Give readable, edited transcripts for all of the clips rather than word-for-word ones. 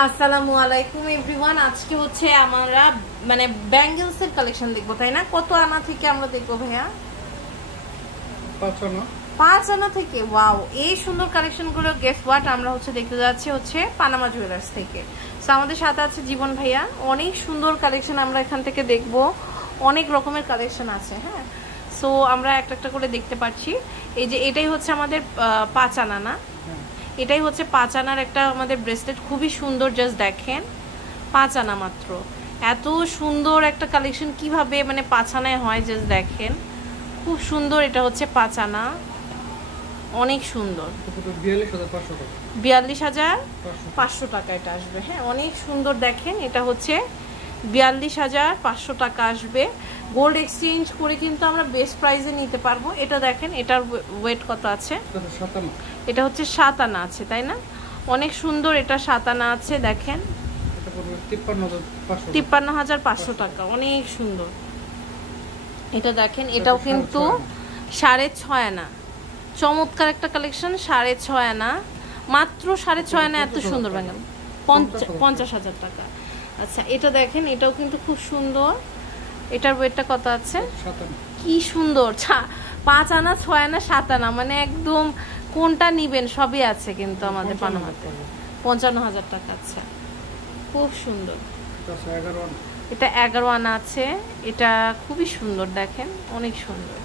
আসসালামু আলাইকুম এভরিওয়ান। আজকে হচ্ছে আমরা মানে ব্যাঙ্গেলস এর কালেকশন দেখবো, তাই না? কত আনা থেকে আমরা দেখবো ভাইয়া? 5 আনা থেকে। ওয়াও, এই সুন্দর কালেকশন গুলো গেস হোয়াট আমরা হচ্ছে দেখতে যাচ্ছি হচ্ছে পানামা জুয়েলার্স থেকে। সো আমাদের সাথে আছে জীবন ভাইয়া। অনেক সুন্দর কালেকশন আমরা এখান থেকে দেখবো, অনেক রকমের কালেকশন আছে। হ্যাঁ, সো আমরা একটা একটা করে দেখতে পাচ্ছি। এই যে এটাই হচ্ছে আমাদের 5 আনা, না? এটাই হচ্ছে 5 আনার একটা আমাদের ব্রেসলেট, খুবই সুন্দর। জাস্ট দেখেন, 5 আনা মাত্র। এত সুন্দর একটা কালেকশন কিভাবে মানে 5 আনায় হয়, জাস্ট দেখেন, খুব সুন্দর। এটা হচ্ছে 5 আনা, অনেক সুন্দর। 42,500 টাকা এটা আসবে। হ্যাঁ, অনেক সুন্দর। দেখেন, এটা হচ্ছে 42,500 টাকা আসবে। গোল্ড এক্সচেঞ্জ করে কিন্তু আমরা বেস্ট প্রাইসে নিতে পারবো। এটা দেখেন, এটার ওয়েট কত আছে? এটা হচ্ছে 7 আনা আছে, তাই না? অনেক সুন্দর। এটা 7 আনা আছে। দেখেন, 53,500 টাকা, অনেক সুন্দর। এটা দেখেন, এটাও কিন্তু 6.5 আনা। চমৎকার একটা কালেকশন। 6.5 আনা মাত্র, 6.5 আনা। এত সুন্দর ব্যাঙ্গেল, 50,000 টাকা। আচ্ছা, এটা দেখেন, এটাও কিন্তু খুব সুন্দর। এটার ওয়েটটা কত আছে? কি সুন্দর। 5 আনা, 6 আনা, 7 আনা, মানে একদম কোনটা নিবেন সবই আছে কিন্তু আমাদের পানামাতে। 55,000 টাকা। আচ্ছা, খুব সুন্দর। এটা 11 আনা আছে। এটা খুবই সুন্দর। দেখেন, অনেক সুন্দর।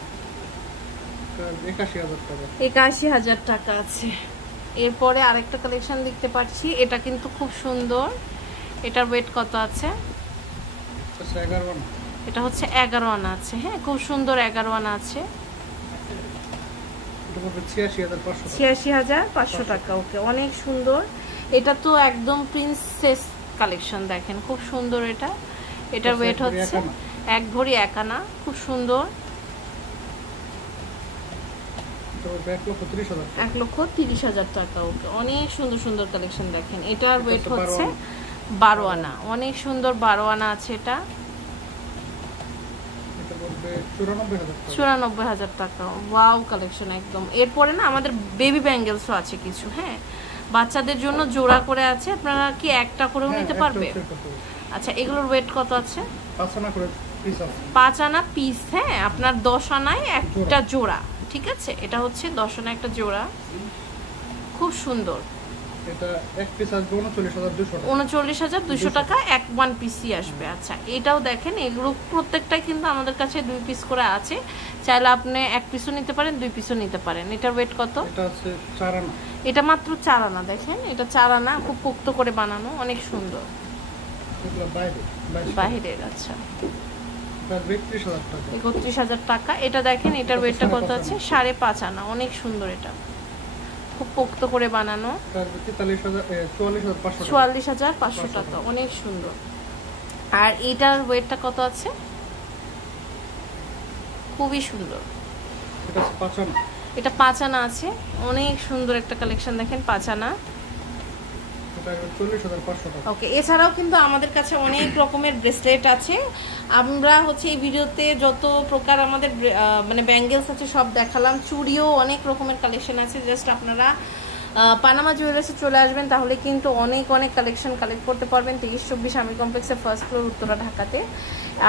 81,000 টাকা আছে। এরপরে আরেকটা কালেকশন দেখতে পাচ্ছি। এটা কিন্তু খুব সুন্দর। এটার ওয়েট কত আছে? এটা হচ্ছে 11 আনা আছে। হ্যাঁ, খুব সুন্দর। 11 আনা আছে। 86,500 টাকা। ওকে, অনেক সুন্দর। এটা তো একদম প্রিন্সেস কালেকশন। দেখেন, খুব সুন্দর। এটার ওয়েট হচ্ছে 1 ভরি 1 আনা। খুব সুন্দর। 1,30,000 টাকা। ওকে, অনেক সুন্দর সুন্দর কালেকশন। দেখেন, এটার ওয়েট হচ্ছে 12 আনা। অনেক সুন্দর। 12 আনা আছে। এটা 94,000 টাকা। ওয়াও কালেকশন একদম। এরপরে না আমাদের বেবি ব্যাঙ্গেলসও আছে কিছু। হ্যাঁ, বাচ্চাদের জন্য জোড়া করে আছে। আপনারা কি একটা করেও নিতে পারবে? আচ্ছা, এগুলোর ওয়েট কত আছে? 5 আনা পিস। হ্যাঁ, আপনার 10 আনায় একটা জোড়া। ঠিক আছে, এটা হচ্ছে 10 আনা একটা জোড়া। খুব সুন্দর। এটা এক পিস আসবে 39,200 টাকা। এক 1 পিসই আসবে। আচ্ছা, এটাও দেখেন, এগুলো প্রত্যেকটাই কিন্তু আমাদের কাছে 2 পিস করে আছে। চাইলে আপনি 1 পিসও নিতে পারেন, 2 পিসও নিতে পারেন। এটার ওয়েট কত? এটা আছে 4 আনা। এটা মাত্র 4 আনা। দেখেন, এটা 4 আনা, খুব পোক্ত করে বানানো, অনেক সুন্দর। এগুলো বাইরের। আচ্ছা, 31,000 টাকা। এটা দেখেন, এটার ওয়েটটা কত আছে? 5.5 আনা। অনেক সুন্দর। এটা খুব পোক্ত করে বানানো। 44,500 টাকা। অনেক সুন্দর। আর এটার ওয়েটটা কত আছে? খুবই সুন্দর। এটা 5 আনা আছে। অনেক সুন্দর একটা কালেকশন। দেখেন, 5 আনা। ওকে, এছাড়াও কিন্তু আমাদের কাছে অনেক রকমের ব্রেসলেট আছে। আমরা হচ্ছে এই ভিডিওতে যত প্রকার আমাদের মানে ব্যাঙ্গেলস আছে সব দেখালাম। চুড়িও অনেক রকমের কালেকশন আছে। জাস্ট আপনারা পানামা জুয়েলার্সে চলে আসবেন, তাহলে কিন্তু অনেক অনেক কালেকশন কালেক্ট করতে পারবেন। 23-24 আমির কমপ্লেক্সের ফার্স্ট ফ্লোর, উত্তরা, ঢাকাতে।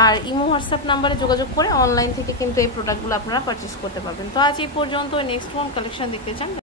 আর ইমো হোয়াটসঅ্যাপ নাম্বারে যোগাযোগ করে অনলাইন থেকে কিন্তু এই প্রোডাক্টগুলো আপনারা পারচেস করতে পারবেন। তো আজ এই পর্যন্ত। নেক্সট কোন কালেকশন দেখতে চান?